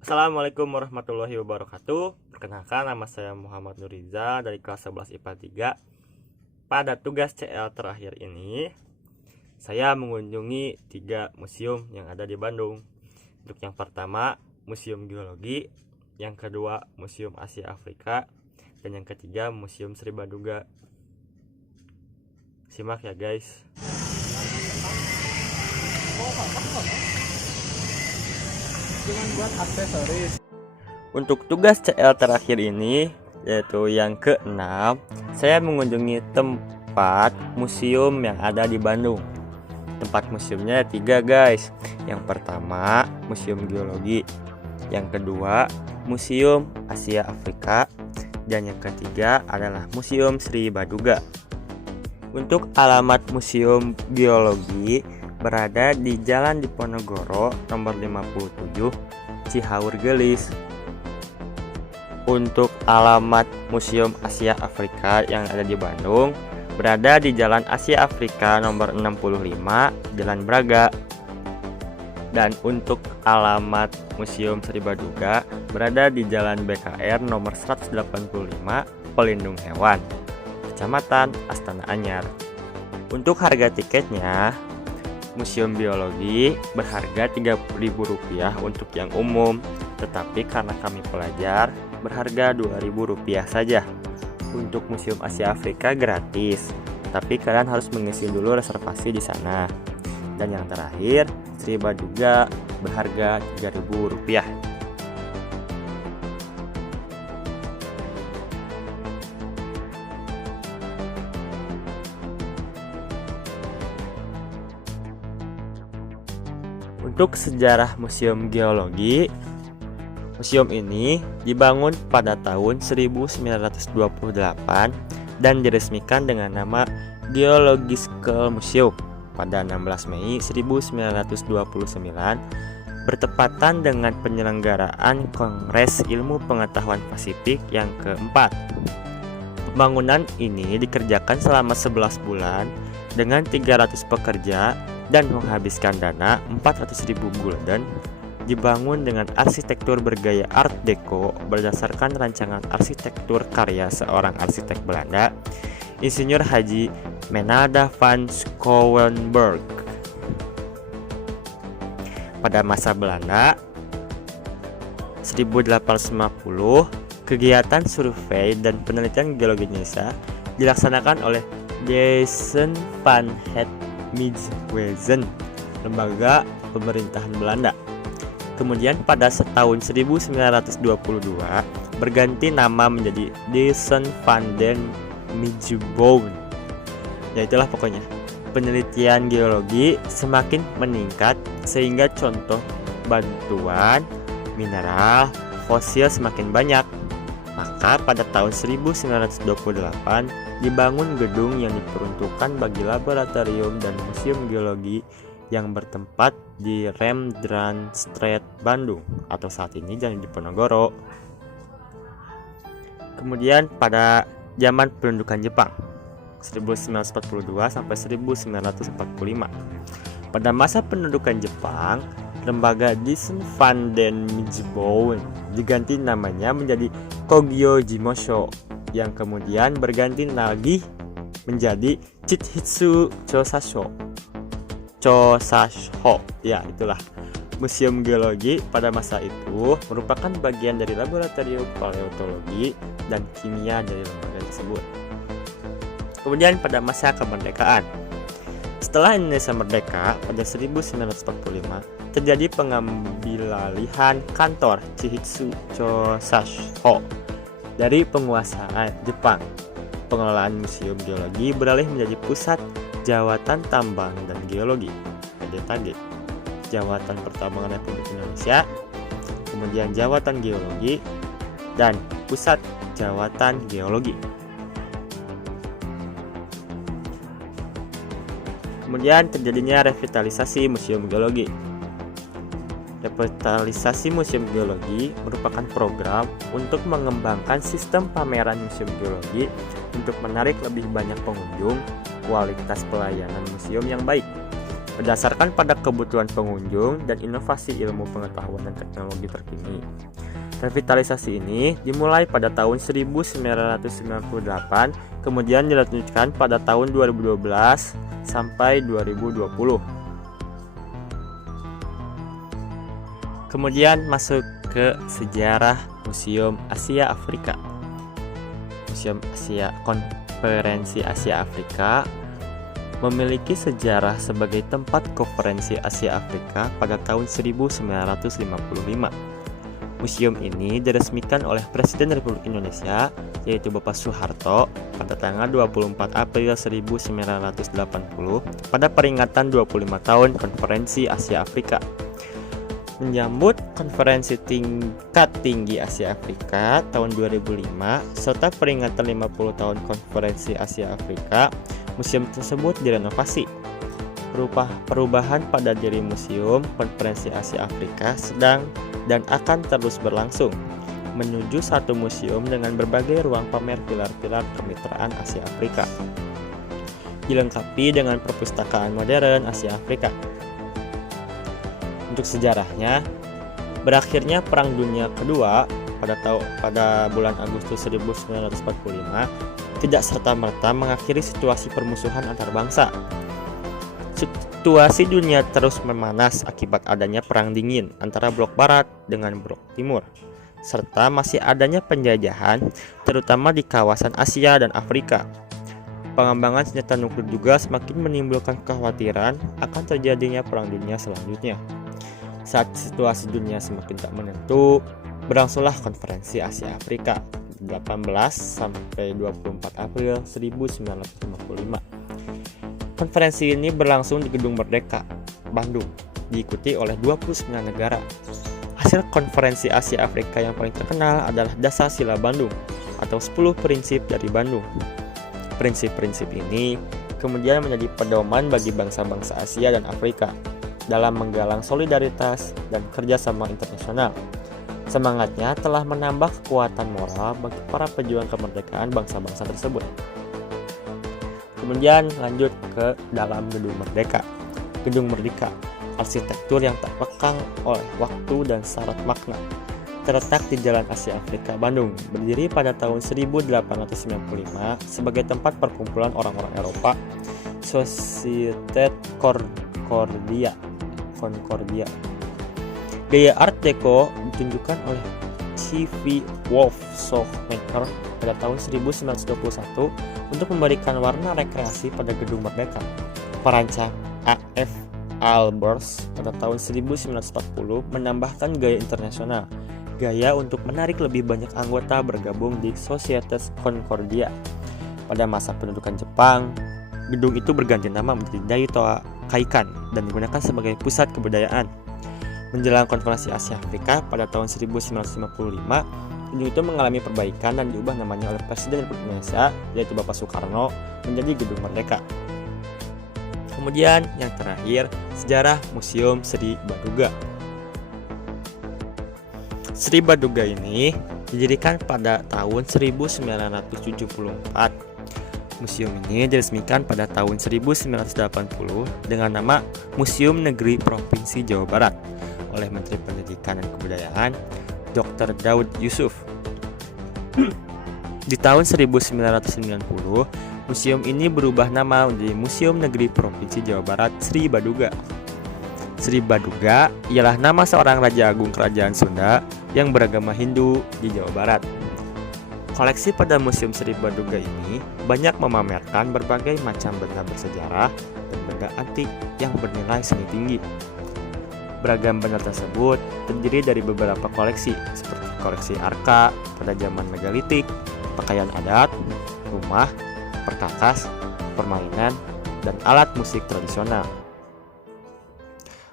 Assalamualaikum warahmatullahi wabarakatuh. Perkenalkan, nama saya Muhammad Nuriza dari kelas 11 IPA 3. Pada tugas CL terakhir ini, saya mengunjungi 3 museum yang ada di Bandung. Untuk yang pertama, Museum Geologi, yang kedua, Museum Asia Afrika, dan yang ketiga, Museum Sri Baduga. Simak ya guys. Cuman buat aksesoris. Untuk tugas CL terakhir ini, yaitu yang ke-6, saya mengunjungi tempat museum yang ada di Bandung. Tempat museumnya 3 guys. Yang pertama, Museum Geologi. Yang kedua, Museum Asia Afrika. Dan yang ketiga adalah Museum Sri Baduga. Untuk alamat Museum Geologi berada di Jalan Diponegoro nomor 57, Cihaur Gelis. Untuk alamat Museum Asia Afrika yang ada di Bandung berada di Jalan Asia Afrika nomor 65, Jalan Braga. Dan untuk alamat Museum Sri Baduga berada di Jalan BKR nomor 185, Pelindung Hewan, Kecamatan Astana Anyar. Untuk harga tiketnya, Museum Biologi berharga Rp30.000 untuk yang umum, tetapi karena kami pelajar berharga Rp2.000 saja. Untuk Museum Asia Afrika gratis, tapi kalian harus mengisi dulu reservasi di sana. Dan yang terakhir, Sri Baduga berharga Rp3.000. Untuk sejarah Museum Geologi, museum ini dibangun pada tahun 1928 dan diresmikan dengan nama Geological Museum pada 16 Mei 1929 bertepatan dengan penyelenggaraan Kongres Ilmu Pengetahuan Pasifik yang keempat. Pembangunan ini dikerjakan selama 11 bulan dengan 300 pekerja dan menghabiskan dana 400.000 gulden. Dibangun dengan arsitektur bergaya Art Deco berdasarkan rancangan arsitektur karya seorang arsitek Belanda, Insinyur Haji Menada van Schouwenburg. Pada masa Belanda 1850, kegiatan survei dan penelitian geologi Indonesia dilaksanakan oleh Jason van het Mijwezen, lembaga pemerintahan Belanda. Kemudian pada tahun 1922 berganti nama menjadi Jason van den Mijboun. Ya itulah pokoknya. Penelitian geologi semakin meningkat sehingga contoh bantuan mineral fosil semakin banyak. Maka pada tahun 1928 dibangun gedung yang diperuntukkan bagi laboratorium dan museum geologi yang bertempat di Rembrandtstraat, Bandung, atau saat ini Jalan Diponegoro. Kemudian pada zaman pendudukan Jepang 1942 sampai 1945. Pada masa pendudukan Jepang, lembaga Jason van den Mijboun diganti namanya menjadi Kogyo Jimosho, yang kemudian berganti lagi menjadi Chithitsu Chosasho. Ya itulah. Museum Geologi pada masa itu merupakan bagian dari laboratorium paleontologi dan kimia dari lembaga tersebut. Kemudian pada masa kemerdekaan, setelah Indonesia merdeka pada 1945, terjadi pengambilalihan kantor Chihitsu Chosasho dari penguasa Jepang. Pengelolaan Museum Geologi beralih menjadi Pusat Jawatan Tambang dan Geologi (PJTG), Jawatan Pertambangan Republik Indonesia, kemudian Jawatan Geologi, dan Pusat Jawatan Geologi. Kemudian terjadinya revitalisasi Museum Geologi. Revitalisasi Museum Geologi merupakan program untuk mengembangkan sistem pameran Museum Geologi untuk menarik lebih banyak pengunjung, kualitas pelayanan museum yang baik, berdasarkan pada kebutuhan pengunjung dan inovasi ilmu pengetahuan dan teknologi terkini. Revitalisasi ini dimulai pada tahun 1998, kemudian dilanjutkan pada tahun 2012 sampai 2020. Kemudian masuk ke sejarah Museum Asia Afrika. Museum Asia Konferensi Asia Afrika memiliki sejarah sebagai tempat konferensi Asia Afrika pada tahun 1955. Museum ini diresmikan oleh Presiden Republik Indonesia, yaitu Bapak Soeharto, pada tanggal 24 April 1980 pada peringatan 25 tahun Konferensi Asia Afrika. Menyambut Konferensi Tingkat Tinggi Asia Afrika tahun 2005 serta peringatan 50 tahun Konferensi Asia Afrika, museum tersebut direnovasi. Perubahan pada diri Museum Konferensi Asia Afrika sedang dan akan terus berlangsung menuju satu museum dengan berbagai ruang pamer pilar-pilar kemitraan Asia Afrika, dilengkapi dengan perpustakaan modern Asia Afrika. Untuk sejarahnya, berakhirnya Perang Dunia Kedua pada bulan Agustus 1945 tidak serta-merta mengakhiri situasi permusuhan antar bangsa. Situasi dunia terus memanas akibat adanya perang dingin antara blok barat dengan blok timur, serta masih adanya penjajahan terutama di kawasan Asia dan Afrika. Pengembangan senjata nuklir juga semakin menimbulkan kekhawatiran akan terjadinya perang dunia selanjutnya. Saat situasi dunia semakin tak menentu, berlangsunglah Konferensi Asia Afrika 18 sampai 24 April 1955. Konferensi ini berlangsung di Gedung Merdeka, Bandung, diikuti oleh 29 negara. Hasil Konferensi Asia Afrika yang paling terkenal adalah Dasar Sila Bandung atau 10 prinsip dari Bandung. Prinsip-prinsip ini kemudian menjadi pedoman bagi bangsa-bangsa Asia dan Afrika dalam menggalang solidaritas dan kerjasama internasional. Semangatnya telah menambah kekuatan moral bagi para pejuang kemerdekaan bangsa-bangsa tersebut. Kemudian lanjut ke dalam Gedung Merdeka. Gedung Merdeka, arsitektur yang tak lekang oleh waktu dan syarat makna. Terletak di Jalan Asia Afrika, Bandung, berdiri pada tahun 1895 sebagai tempat perkumpulan orang-orang Eropa, Société Concordia. Gaya Art Deco ditunjukkan oleh C.V. Wolfshoekmaker pada tahun 1921 untuk memberikan warna rekreasi pada Gedung Merdeka. Perancang A.F. Albers pada tahun 1940 menambahkan gaya internasional, gaya untuk menarik lebih banyak anggota bergabung di Société Concordia. Pada masa pendudukan Jepang, gedung itu berganti nama menjadi Daito Kaikan dan digunakan sebagai pusat kebudayaan. Menjelang Konferensi Asia Afrika pada tahun 1955, gedung itu mengalami perbaikan dan diubah namanya oleh Presiden Republik Indonesia, yaitu Bapak Soekarno, menjadi Gedung Merdeka. Kemudian yang terakhir, sejarah Museum Sri Baduga. Sri Baduga ini didirikan pada tahun 1974. Museum ini diresmikan pada tahun 1980 dengan nama Museum Negeri Provinsi Jawa Barat oleh Menteri Pendidikan dan Kebudayaan Dr. Daud Yusuf. Di tahun 1990, museum ini berubah nama menjadi Museum Negeri Provinsi Jawa Barat Sri Baduga. Sri Baduga ialah nama seorang Raja Agung Kerajaan Sunda yang beragama Hindu di Jawa Barat. Koleksi pada Museum Sri Baduga ini banyak memamerkan berbagai macam benda bersejarah dan benda antik yang bernilai seni tinggi. Beragam benda tersebut terdiri dari beberapa koleksi seperti koleksi arka pada zaman megalitik, pakaian adat, rumah, perkakas, permainan, dan alat musik tradisional.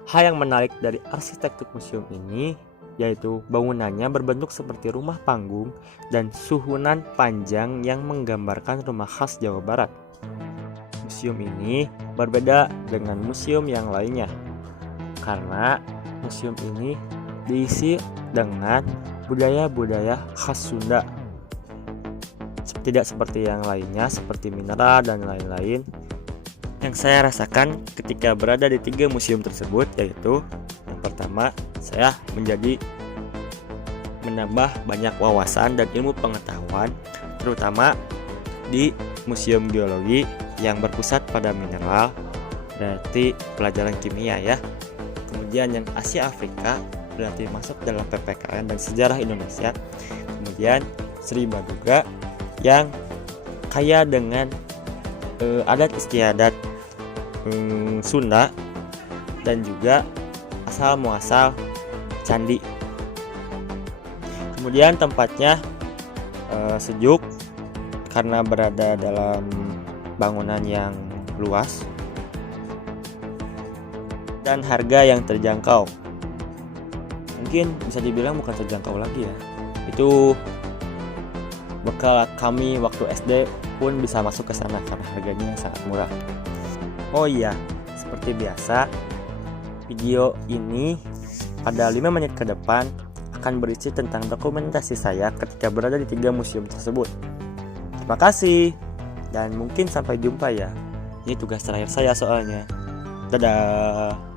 Hal yang menarik dari arsitektur museum ini yaitu bangunannya berbentuk seperti rumah panggung dan suhunan panjang yang menggambarkan rumah khas Jawa Barat. Museum ini berbeda dengan museum yang lainnya karena museum ini diisi dengan budaya-budaya khas Sunda. Tidak seperti yang lainnya seperti mineral dan lain-lain yang saya rasakan ketika berada di 3 museum tersebut, yaitu yang pertama, saya menambah banyak wawasan dan ilmu pengetahuan, terutama di Museum Geologi yang berpusat pada mineral, berarti pelajaran kimia ya. Kemudian yang Asia Afrika berarti masuk dalam PPKN dan sejarah Indonesia. Kemudian Sri Baduga yang kaya dengan adat istiadat Sunda dan juga asal muasal candi. Kemudian tempatnya sejuk karena berada dalam bangunan yang luas dan harga yang terjangkau. Mungkin bisa dibilang bukan terjangkau lagi ya. Itu bekal kami waktu SD pun bisa masuk ke sana karena harganya sangat murah. Oh iya, seperti biasa, video ini pada 5 menit ke depan akan berisi tentang dokumentasi saya ketika berada di 3 museum tersebut. Terima kasih dan mungkin sampai jumpa ya. Ini tugas terakhir saya soalnya. Dadah.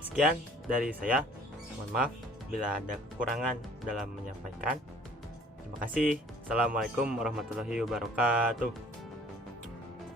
Sekian dari saya. Mohon maaf bila ada kekurangan dalam menyampaikan. Terima kasih. Assalamualaikum warahmatullahi wabarakatuh.